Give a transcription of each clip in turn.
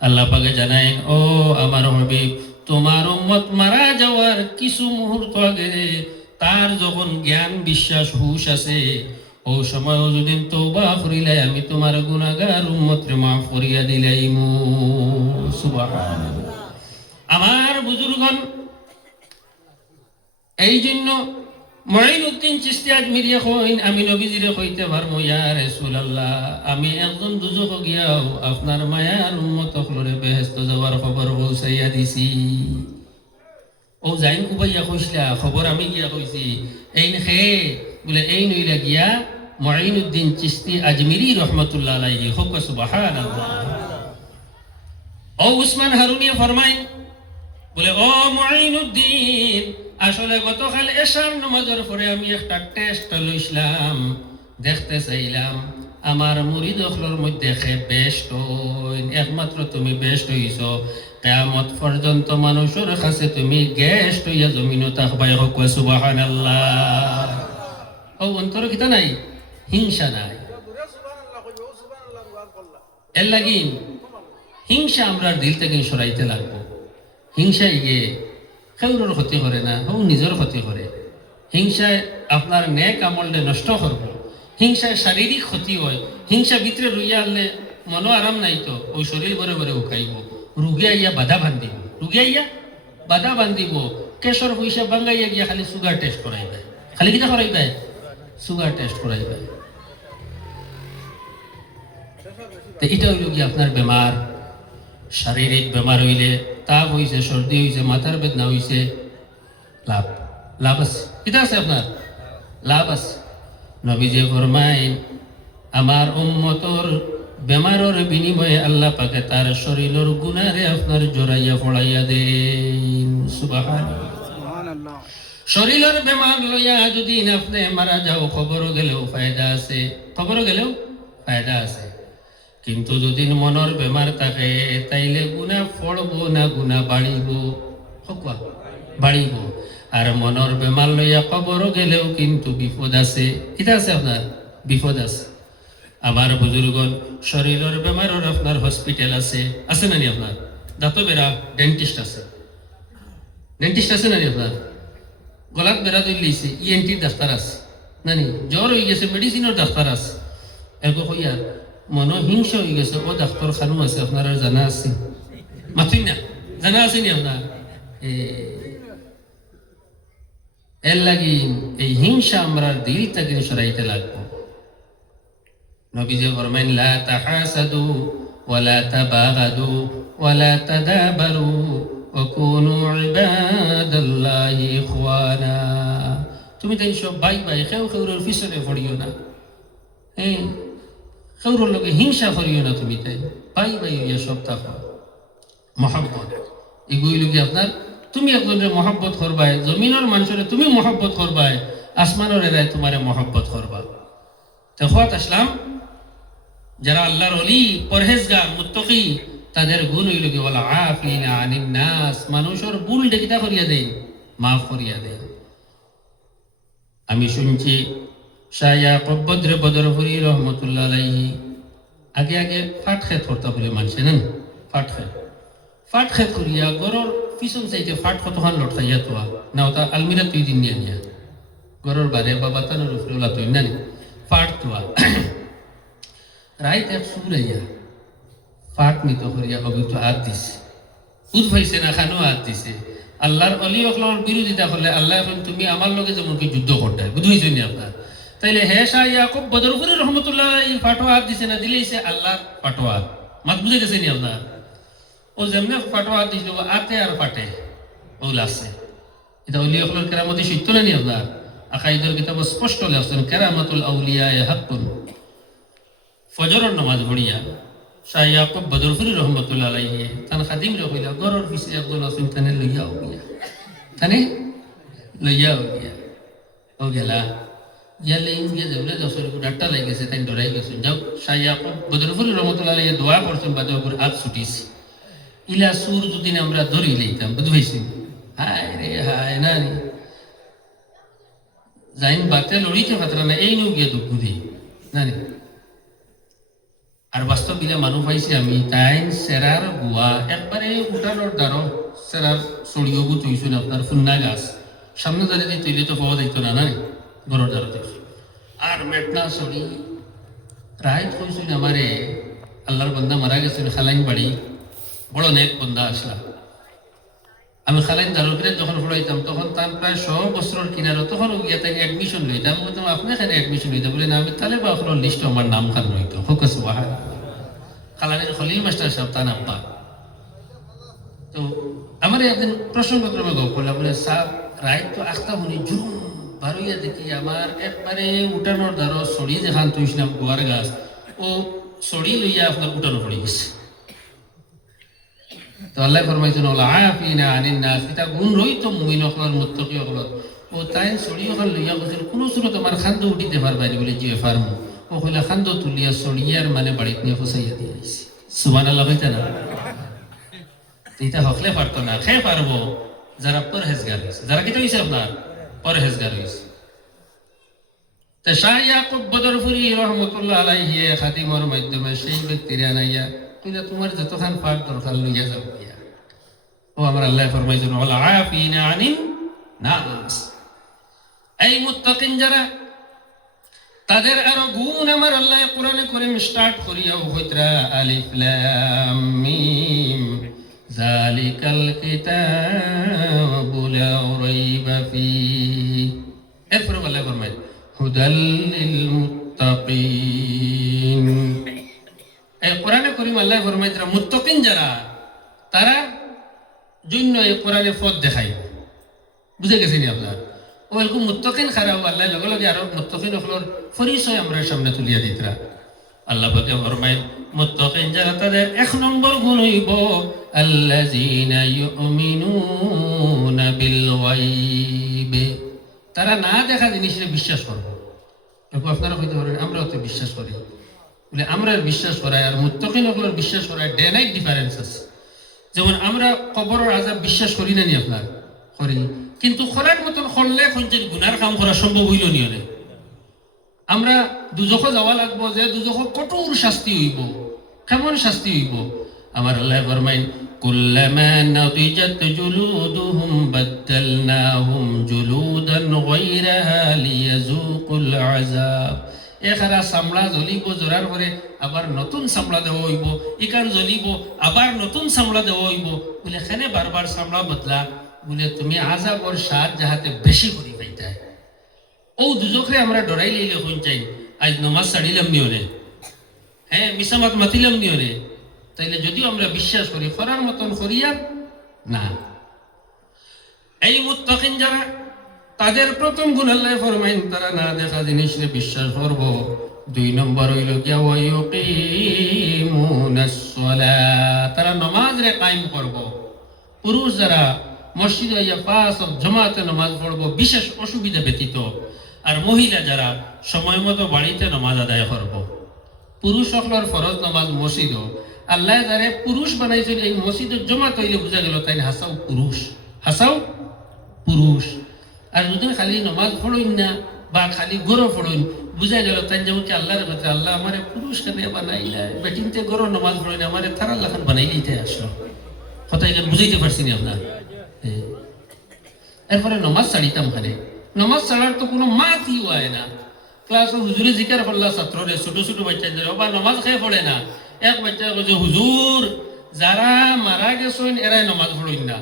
আল্লাহ পাকে জানাই, ও আমার হাবিব, তোমার উম্মত মারা যাওয়ার কিছু মুহূর্ত আগে তার যখন জ্ঞান বিশ্বাস হুশ আছে, ও সময় যদি তওবা করিলে আমি তোমার গুনাহগার উম্মতরে মাফ করিয়া দিলাইমু। সুবহানাল্লাহ। আমার বুজুর্গণ, এই জন্য মুঈনুদ্দিন চিশতি আজমিরিয়া কইন, আমি নবীজিরে কইতে পারবো, ইয়া রাসূলুল্লাহ, আমি একজন দুজখ গিয়াও আপনার মায়ার উম্মত হলরে বেহেশত যাওয়ার খবর পৌঁছাইয়া দিছি। ও যাইন কুবাইয়া কইসলা খবর আমি গিয়া কইছি, এই খে বলে এই নইলা গিয়া মুঈনুদ্দিন চিশতি আজমিরি রহমাতুল্লাহ আলাইহি। হুক সুবহানাল্লাহ। ও উসমান হারুনিয়া ফরমাইন, বলে ও মুঈনুদ্দিন, আসলে গতকাল এশার নামাজের পরে আমি একটা টেস্ট লইছিলাম, দেখতে চাইলাম আমার মুরিদ হলর মধ্যে খে বেস্ট হইন, একমাত্র তুমি বেস্ট হইছ, কিয়ামত পর্যন্ত মানুষের কাছে তুমি গেস্ট হইয়া জমিনও থাকবাই। হোক সুবহানাল্লাহ। ও অন্তর কিতা নাই, হিংসা নাই। এর লাগি হিংসা আমরা দিল থেকে সরাইতে লাগবো। হিংসা গিয়ে কেউর ক্ষতি করে না, ও নিজের ক্ষতি করে। হিংসায় আপনার নেক আমলটা নষ্ট করব। হিংসায় শারীরিক ক্ষতি হয়। হিংসা ভিতরে রুইয়া আনলে মনও আরাম নাই, তো ওই শরীর ভরে ভরে উকাইব, রুগিয়া ইয়া বাধা বান্ধিব, রুগিয়া ইয়া বাধা বান্ধিব। কেশর পয়সা বাঙ্গাইয়া গিয়া খালি সুগার টেস্ট করাইবে, খালি কিটা করাইবে, সুগার টেস্ট করাইবে। তো এটা হইল কি আপনার বেমার, শারীরিক বেমার হইলে, তাপ হইছে, সর্দি হইছে, মাথার বেদনা হইছে, লাভ লাভ আছে, এটা আছে আপনার লাভ আছে। নবীজি ফরমাইন, আমার উম্মতর বেমারের বিনিময়ে আল্লাহ পাকে তার শরীরের গুনারে আপনার জোরাইয়া ফড়াইয়া দেন। সুবহানাল্লাহ। শরীরের বেমার লইয়া যদি আপনি মারা যাও, খবরও গেলেও ফায়দা আছে, খবরও গেলেও ফায়দা আছে। কিন্তু যদি মনের বেমার থাকে, তাইলে গুনাহ ফলবো না গুনাহ বাড়িব, বাড়িব। আর মনের বেমার লইয়া কবরও গেলেও কিন্তু বিপদ আছে, এটা আছে আপনার বিপদ আছে। আমার বুজুর্গন, শরীরের বেমারের আপনার হসপিটাল আছে, আছে নানি আপনার? দাঁত বেড়া ডেন্টিস্ট আছে, ডেন্টিস্ট আছে নানি আপনার? গলাত বেড়া দিয়েছে, ইএনটির ডাক্তার আছে নানি? জ্বর হয়ে গেছে, মেডিসিনের ডাক্তার আছে। এগো কইয়া মন হিংসা হয়ে গেছে, ও ডাক্তার খানু আছে, আপনার জানা আছে? মাথুই না, জানা আছে নি আপনার? এর লাগি এই হিংসা আমরা দিল থেকে সরাইতে লাগবো। নবীজি ফরমাইন, লা তাহাসাদু ওয়ালা তাবাগাদু ওয়ালা তাদাবারু ওয়া কুনু ইবাদাল্লাহি ইখওয়ানা। তুমি তাই সব ভাই ভাই কেউ কেউর পিছনে পড়িও না, কেউর লোকে হিংসা করিও না, তুমি তাই ভাই ভাই হইয়া সব থাকো। মহব্বত এগুলি লোকে আপনার, তুমি একজনের মহব্বত করবাই, জমিনের মানুষের তুমি মহব্বত করবাই, আসমানের এরাই তোমারে মহব্বত করবা। তেখত আসলাম, যারা আল্লাহর ওলি, পরহেজগার, মুত্তাকি, তাদের গুণ হইল কি, ওয়াল আফিনা আনিন নাস, মানুষের ভুল দেখিতা করিয়া দেন, মাফ করিয়া দেন। আমি শুনছি শাহ ইয়াকুব বদরপুরি রহমতুল্লাহ আলাইহি আগে আগে ফাট খেত করতা বলে মানছে না, ফাট খেত, ফাট খেত করিয়া গরর পিছন চাইতে ফাট কতখান লটকাইয়া তোয়া না, ওটা আলমিরা তুই দিন নিয়ে নিয়া গরর বারে বাবা তানোর উপরে ওলা তুই না ফাট তোয়া। রাইত এক সুরাইয়া ফাট মিত করিয়া অভিজ্ঞ হাত দিছে, উদ ভাইছে না খানো হাত দিছে। আল্লাহর অলি অকলর বিরোধিতা করলে আল্লাহ এখন তুমি আমার লগে যেমন কি যুদ্ধ করতে বুঝাইছে নি আপনার? তাইলে হে শাহ ইয়াকুব বদরপুরি রহমতুল্লাহ ফাটো হাত দিছে না, দিলেইছে আল্লাহর ফাটো হাত। মাত বুঝে গেছে নি আপনার? ও যেমনে ফাটো হাত দিছিল, আতে আর ফাটে ও লাগছে। এটা অলি অকলর কেরামতি সত্য না নি আপনার? আকাইদের কিতাব স্পষ্ট লেখছেন, কেরামাতুল আউলিয়া হাক্কুন। ফজরের নামাজ পড়িয়া শাহ ইয়াকুব বদরপুরি রহমতুল্লাহ আলাইহি তান খাদিম রে কইলা, গরর পিছে একজন আছেন, তানে লইয়াও গিয়া, তানে লইয়াও গিয়া ও গেলা গেলে গিয়ে যাবলে 10 ডাক্তার লাগে গেছে, তাই ডরাই গেছে। যাও শাহ ইয়াকুব বদরপুরি রহমতুল্লাহ আলাইহি দোয়া করছেন, বাদের উপর হাত ছুটিছে। ইলা সুর যদি আমরা ধরি লইতাম, বুঝবাইছি? হায় রে হায় না রে, যাইন বাতে লড়িতে পাত্রা না, এই নু গিয়ে দুঃখ দিই না রে। আর বাস্তব বিলে মানুষ পাইছি আমি তাই সেরার গুয়া একবারে উঠানোর দ্বারা সেরার সরিয়ে গুছইছুন আপনার ফুন্না গাছ সামনে দাঁড়িয়ে তৈরি তো পাওয়া যাইতো না নাই গরুর দ্বারা তৈরি আর মেটনা সরি রায় কইছুন আমারে আল্লাহর বন্দা মারা গেছেন খালাইন বাড়ি বড় নেক বন্দা আসলা আমি খালাইন দারুকে যখন পড়াইতাম তখন তার প্রায় 100 বছরের কিনারো তখন গিয়ে তাকে অ্যাডমিশন লইতাম আমি বলতাম আপনি এখানে অ্যাডমিশন লইতে বলে না আমি তাহলে বা আপনার লিস্ট আমার নাম খান রইতো ফোকাস ওয়াহার খালানের খলিল মাস্টার সাহেব তার আব্বা তো আমার একদিন প্রসঙ্গক্রমে গপ করলাম বলে সাহ রায় তো আখতা শুনি জুম বারইয়া দেখি আমার একবারে উঠানোর দ্বারা সড়ি যেখান তুইছিলাম গোয়ার গাছ ও সড়ি লইয়া আপনার উঠানো পড়ে গেছে তো আল্লাহ ফরমাইছেন ওলা আফিনা আনিন নাস এটা গুণ রইত মুমিন হকল মুত্তাকি হকল ও তাই সড়ি হকল লইয়া বলছেন কোন সুরত আমার খান্দ উঠিতে পারবানি বলে জিয়ে ফার্মু ও কইলা খান্দ তুলিয়া সড়িয়ার মানে বাড়িতে নিয়ে ফসাইয়া দিয়ে আইছে সুবহানাল্লাহ কইতা না এটা হকলে পারতো না খেয়ে পারবো যারা পরহেজগার হয়েছে যারা কি হয়েছে আপনার পরহেজগার হয়েছে তা শাহ ইয়াকুব বদরপুরি রহমতুল্লাহ আলাইহি খাদিমর মাধ্যমে সেই ব্যক্তির আনাইয়া কইলা তোমার যতখান পাঠ দরকার লইয়া যাও গিয়া ও আমার আল্লাহ ফরমাইছেন ওয়ালা আফিনা আনিন নাস এই মুত্তাকিন যারা তাদের আরো গুণ আমার আল্লাহ কোরআনে কারীম স্টার্ট করিয়া হইতরা আলিফ লাম মিম যালিকাল কিতাবু লা রাইবা ফীহি এরপর আল্লাহ ফরমায় হুদাল লিল মুত্তাকিন এই কোরআনে কারীম আল্লাহ ফরমায় যারা মুত্তাকিন যারা তারা জন্য এই কোরআনে পথ দেখায় বুঝে গেছেন আপনার ও এরকম মুত্তাকিন খারাপ আল্লাহ লগে লগে আরো মুত্তাকিন হকলর পরিচয় আমরা সামনে তুলিয়া দিতরা আল্লাহ পাকে ফরমায় মুত্তাকিন যারা তাদের এক নম্বর গুণ হইব আল্লাযীনা ইউমিনুনা বিল গায়ব তারা না দেখা জিনিসে বিশ্বাস করবে এরকম আপনারা কইতে পারেন আমরা তো বিশ্বাস করি বলে আমরা বিশ্বাস করাই আর মুত্তাকিন হকলর বিশ্বাস করাই ডে নাইট ডিফারেন্স আছে যেমন আমরা কবরের আযাব বিশ্বাস করি না নি আপনার করি কিন্তু খরার মতন করলে কোনদিন গুনার কাম করা সম্ভব হইল নিয়রে আমরা দুজখ যাওয়া লাগবো যে দুজখ কঠোর শাস্তি হইব কেমন শাস্তি হইব আমার আল্লাহ ফরমাইন কুল্লামা নাদিজাত জুলুদুহুম বাদদালনাহুম জুলুদান গায়রাহা লিয়াযুকুল আযাব এখারা চামড়া জ্বলিব জ্বরার পরে আবার নতুন চামড়া দেওয়া হইব ইকান জ্বলিব আবার নতুন চামড়া দেওয়া হইব বলে এখানে বারবার চামড়া বদলা বলে তুমি আযাবর স্বাদ যাহাতে বেশি করি পাইতা ও দুজখে আমরা ডরাই লইলে কোন চাই আজ নমাজ ছাড়িলাম নিয়রে হ্যাঁ মিসামাত মাতিলাম নিয়রে তাইলে যদিও আমরা বিশ্বাস করি করার মতন করিয়া না এই মুত্তাকিন যারা তাদের প্রথম গুণ আল্লাহ ফরমাইন তারা না দেখা জিনিসে বিশ্বাস করব দুই নম্বর হইল গিয়া ওয়া ইউকিমুনাস সালাত তারা নামাজ রে কায়েম করব পুরুষ যারা মসজিদে ইয়া পাঁচ জামাতে নামাজ পড়ব বিশেষ অসুবিধা ব্যতীত আর মহিলা যারা সময় মতো বাড়িতে নামাজ আদায় করব পুরুষ সকলের ফরজ নামাজ মসজিদ আল্লাহ যারে পুরুষ বানাইছেন এই মসজিদের জমা তৈলে বোঝা গেল তাই হাসাও পুরুষ আর যদি খালি নামাজ পড়ইন না বা খালি গরো পড়ইন বুঝা গেল তাই যেমন কি আল্লাহর কথা আল্লাহ আমারে পুরুষ কেন বানাইলা বেটিনতে গরো নামাজ পড়ইন আমারে থারা লাখান বানাই দিতে আসলো কথা এখানে বুঝাইতে পারছি না আপনার এরপরে নামাজ ছাড়িতাম খানে নামাজ ছাড়ার তো কোনো মাতই হয় না ক্লাস হুজুরে জিকার করলা ছাত্ররে ছোট ছোট বাচ্চা বা নামাজ খেয়ে পড়ে না এক বাচ্চা কইছে হুজুর যারা মারা গেছেন এরাই নামাজ পড়েন না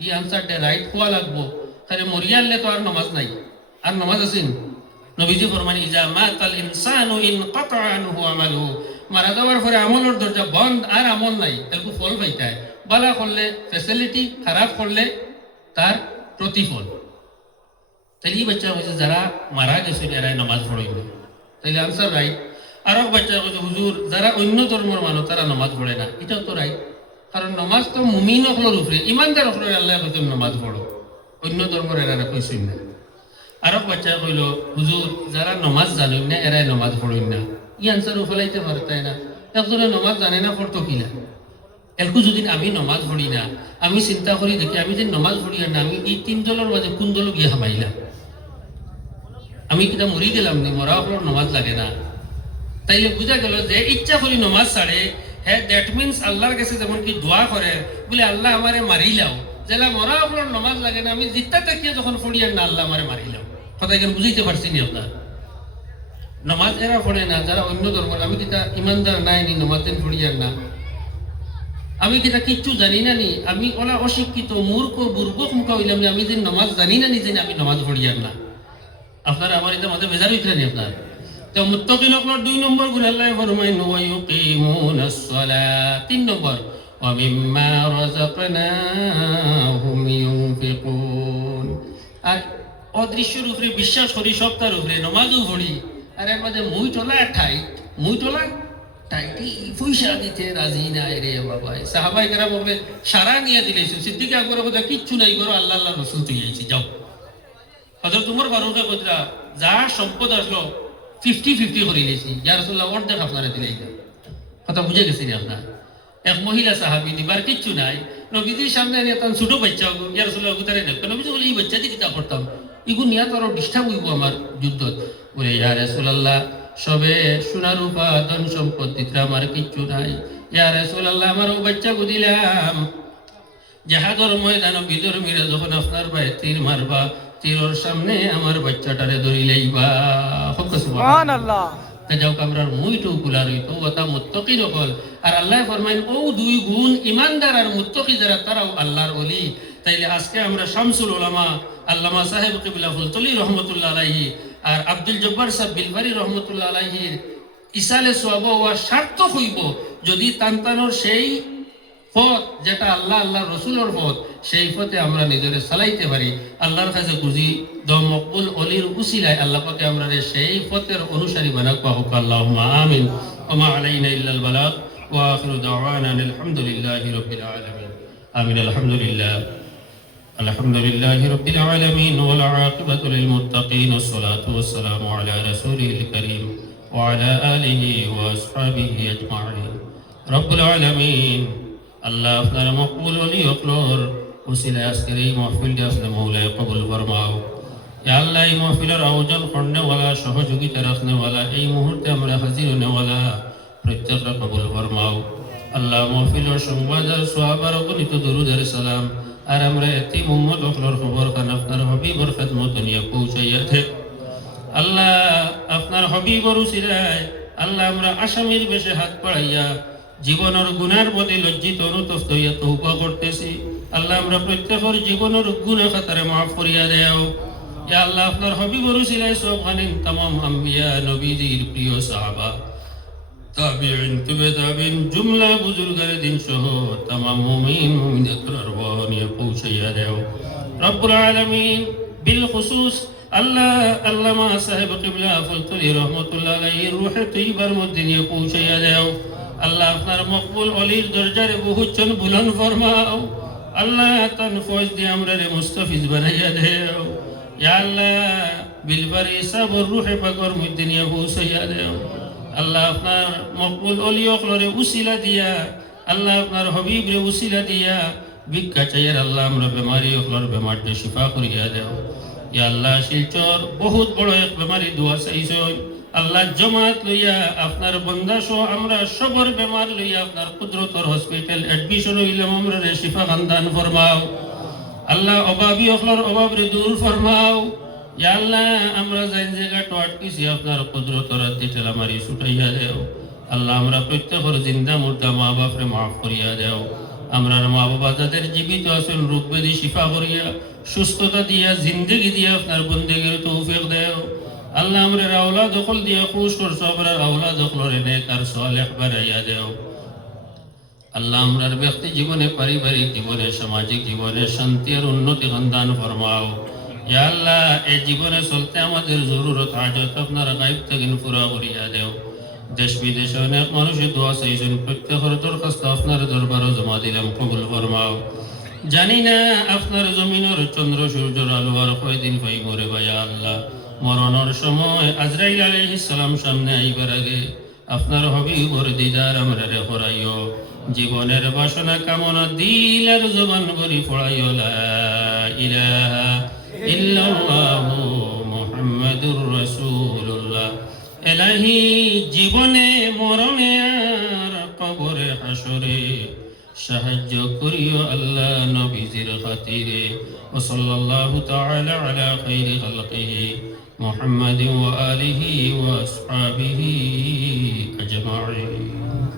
ই আনসারটা রাইট হওয়া লাগবো খালি মরিয়ালে তো আর নামাজ নাই আর নামাজ আছেন নবীজি ফরমান ইজা মাতাল ইনসানু ইনকাতা আনহু আমালু মারা যাওয়ার পরে আমলের দরজা বন্ধ আর আমল নাই এরকম ফল পাইতায় বালা করলে ফ্যাসিলিটি খারাপ করলে তার প্রতিফল তাইলে এই বাচ্চা কইছে যারা মারা গেছেন এরাই নামাজ পড়েন না তাইলে আনসার রাইট আর এক বাচ্চা কইছে হুজুর যারা অন্য ধর্মের মানুষ তারা নামাজ পড়ে না এটাও তো রাইট কারণ নামাজ তো মুমিন হকলের উপরে ইমানদার হকলের আল্লাহ কইছেন নামাজ পড়ো অন্য ধর্মের এরা কইছেন না আর এক বাচ্চা কইল হুজুর যারা নামাজ জানেন না এরাই নামাজ পড়েন না ই আনসার উফলাইতে পারতাই না একজনে নামাজ জানে না পড়তো কিনা এলকু যদি আমি নামাজ পড়ি না আমি চিন্তা করি দেখি আমি যে নামাজ পড়ি না আমি এই তিন দলের মাঝে কোন দল গিয়ে হামাইলাম আমি কিনা মরি গেলাম নি মরা হকলের নামাজ লাগে না তাইলে বুঝা গেল যে ইচ্ছা করি নমাজ ছাড়ে হ্যাঁ, দ্যাট মিনস আল্লাহর কাছে যেমন কি দোয়া করে বলে আল্লাহ আমারে মারিলাও, যেলা মরা আপনার নমাজ লাগে না, আমি জিত্তা তাকিয়ে যখন ফড়িয়ার না আল্লাহ আমারে মারিলাও। কথা এখানে বুঝাইতে পারছি নি আপনার? নমাজ এরা পড়ে না যারা অন্য ধর্ম, আমি কিতা ইমানদার নাই নি নমাজ দিন ফড়িয়ার না, আমি কিতা কিচ্ছু জানি না নি, আমি ওলা অশিক্ষিত মূর্খ বুর্বক মুখা হইলাম নি, আমি দিন নমাজ জানি না নি যে আমি নমাজ পড়িয়ার না। আপনার আমার এটা মাঝে বেজার হইতে নি আপনার। তো মুত্তাকিন আপনার 2 নম্বর গুণ আল্লাহ ফরমায় ওয়া ইউকিমুনাস সালাত, 3 নম্বর ওয়া মিম্মা রাযাকনাহুম ইউনফিকুন। আর অদৃশ্যের উপরে বিশ্বাস করি, সপ্তাহের উপরে নমাজও পড়ি, আর এর মাঝে মুই তোলা ঠাই, মুই তোলা টাইটি পয়সা দিতে রাজি নাই রে বাবা। সাহাবাই কেরাম বলে সারা নিয়ে দিলেছে, সিদ্দিক আকবরের কথা কিচ্ছু নাই করো, আল্লাহ আল্লাহ রসুল তুই যাইছি যাও। হযরত উমর ফারুকে কইরা যা সম্পদ আসলো 50-50 করে নিয়েছি, ইয়া রাসূলুল্লাহ অর্ধেক আপনারা দিলেই না। কথা বুঝে গেছি আপনার? এক মহিলা সাহাবী দিবার কিচ্ছু নাই, নবীজির সামনে নিয়ে তার ছোট বাচ্চা, ইয়া রাসূলুল্লাহ উতারে দেখো, নবীজি বলে এই বাচ্চা দিয়ে কিতা করতাম, ইগু নিয়া তো আরো ডিস্টার্ব হইব আমার যুদ্ধত। বলে ইয়া রাসূলুল্লাহ সবে সোনা রূপা ধন সম্পদ দিতে আমার কিচ্ছু নাই, ইয়া রাসূলুল্লাহ আমার ও বাচ্চা দিলাম, জাহাদর ময়দান বিধর্মীরা যখন আপনার ভাই তীর মারবা, তীরের সামনে আমার বাচ্চাটারে ধরিলেইবা। সুবহানাল্লাহ। যাও কামরার মুইটু কুলার হইতো ওটা মুত্তাকি নকল। আর আল্লাহ ফরমাইন ও 2 গুণ ইমানদার আর মুত্তাকি যারা তারাও আল্লাহর ওলি। তাইলে আজকে আমরা শামসুল উলামা আল্লামা সাহেব কিবলা ফুলতলি রহমতুল্লাহ আলাইহি আর আব্দুল জব্বার সাহেব বিলবারি রহমতুল্লাহ আলাইহির ইসালে সওয়াব ওয়া সার্থক হইব যদি তান্তানোর সেই পথ যেটা আল্লাহ আল্লাহ রসুলের পথ, সেই পথে আমরা নিজের চালাইতে পারি। আল্লাহর কাছে বুঝি দম মকবুল অলির উসিলায় আল্লাহ পাকে আমরা সেই পথের অনুসারী বানাক পাহুক। আল্লাহুম্মা আমিন। ওয়া মা আলাইনা ইল্লাল বালাগ ওয়া আখিরু দাওয়ানা আলহামদুলিল্লাহি রাব্বিল আলামিন। আমিন। আলহামদুলিল্লাহ আলহামদুলিল্লাহি রাব্বিল আলামিন ওয়াল আকিবাতু লিল মুত্তাকিন ওয়াসসালাতু ওয়াসসালামু আলা রাসূলিল কারীম ওয়া আলা আলিহি ওয়া আসহাবিহি আজমাইন। রব্বুল আলামিন আল্লাহ আপনার মকবুল ওলি অকলর উসিলায় আজকের এই মাহফিলটি আপনি মৌলায় কবুল ফরমাও। ইয়া আল্লাহ এই মাহফিলের আয়োজন করনেওয়ালা, সহযোগিতা রাখনেওয়ালা, এই মুহূর্তে আমরা হাজির হনেওয়ালা প্রত্যেকটা কবুল ফরমাও। আল্লাহ মাহফিলের সংবাদ আর সোয়াব আর অগণিত দরুদের সালাম আর আমরা এতিম উম্মত অকলর খবর খান আপনার হবিবর খেদমত নিয়ে পৌঁছাইয়া থে। আল্লাহ আপনার হবিবর উসিলায় আল্লাহ আমরা আসামির বেশে হাত পাড়াইয়া জীবনের গুনার প্রতি লজ্জিত অনুতপ্ত হইয়া তওবা করতেছি। আল্লাহ আমরা প্রত্যেকের জীবনের গুনাহ খাতারে মাফ করিয়া দেও। ইয়া আল্লাহ আপনার হবিবর উসিলায় সব গানিন तमाम আম্বিয়া নবীজির প্রিয় সাহাবা তাবিঈন তবে তাবিঈন জুমলা বুজুর্গার দিন সহ तमाम মুমিন মুমিনাতের আরওয়াহ নিয়ে পৌঁছাইয়া দেও। রব্বুল আলামিন বিল খুসুস আল্লাহ আল্লামা সাহেব কিবলা ফুলতলি রহমাতুল্লাহ আলাইহির রূহে তৈয়বার মধ্যে নিয়ে পৌঁছাইয়া দেও। আল্লাহ আপনার মকবুল অলির দরজারে বহুচন বুলন ফরমাও। আল্লাহ তান ফয়জ দিয়ে আমরা রে মুস্তাফিজ বানাইয়া দেও। ইয়া আল্লাহ বিলবারি সাবর রূহে পাকর মধ্যে নিয়ে পৌঁছাইয়া দেও। আল্লাহ আপনার মকবুল অলি অকলরে উসিলা দিয়া, আল্লাহ আপনার হবিব রে উসিলা দিয়া ভিক্ষা চাইয়ার আল্লাহ আমরা বেমারি অকলর বেমারটা শিফা করিয়া দেও। ইয়া আল্লাহ শিলচর বহুত বড় এক বেমারি দোয়া চাইছই, আল্লাহ জমাত লইয়া আপনার বন্দা সহ আমরা সবর বেমার লইয়া আপনার কুদরতর হসপিটাল এডমিশন হইলাম, আমরা রে শিফা খানদান ফরমাও। আল্লাহ অভাবী অখলর অভাব রে দূর ফরমাও। ইয়া আল্লাহ আমরা যাই জায়গা আটকিছি আপনার কুদরতর হাতে ঠেলা মারি ছুটাইয়া দেও। আল্লাহ আমরা প্রত্যেকের জিন্দা মুর্দা মা বাপরে মাফ করিয়া দেও। আমরা মা বাবা যাদের জীবিত আছেন রোগ ব্যাধি শিফা করিয়া সুস্থতা দিয়া জিন্দেগি দিয়া আপনার বন্দেগীর তৌফিক দেও। আল্লাহ আমরা আওলাদ দখল দিয়া খুশ করছো, আমরা আওলাদ দখলরে নেক আর সালেহ বানাইয়া দেও। আল্লাহ আমরার ব্যক্তি জীবনে, পারিবারিক জীবনে, সামাজিক জীবনে শান্তি আর উন্নতি দান ফরমাও। ইয়া আল্লাহ এই জীবনে চলতে আমাদের জরুরত হাজত আপনার গায়ব থেকে পুরা করিয়া দেও। দেশ বিদেশে অনেক মানুষের দোয়া চাইছেন, প্রত্যেকের দরখাস্ত আপনার দরবারে জমা দিলাম, কবুল ফরমাও। জানি না আপনার জমিনের চন্দ্র সূর্যর আলো আর কয়দিন পাই মরে ভাইয়া আল্লাহ। মরণের সময় আজরাইল আলাইহিস সালাম সামনে আইবার আগে আপনার হবিবর দিদার আমরা রে হরাইও। জীবনের বাসনা কামনা দিল আর জবান ভরি পড়াইও লা ইলাহা ইল্লাল্লাহু মুহাম্মাদুর রাসূলুল্লাহ। ইলাহি জীবনে মরণে আর কবরে হাসরে সাহায্য করিও আল্লাহ নবীজির খাতিরে ওয়া সাল্লাল্লাহু তাআলা আলা খাইরি খালকিহি মুহাম্মাদিন ওয়া আলিহি ওয়া আসহাবিহি আজমাইন।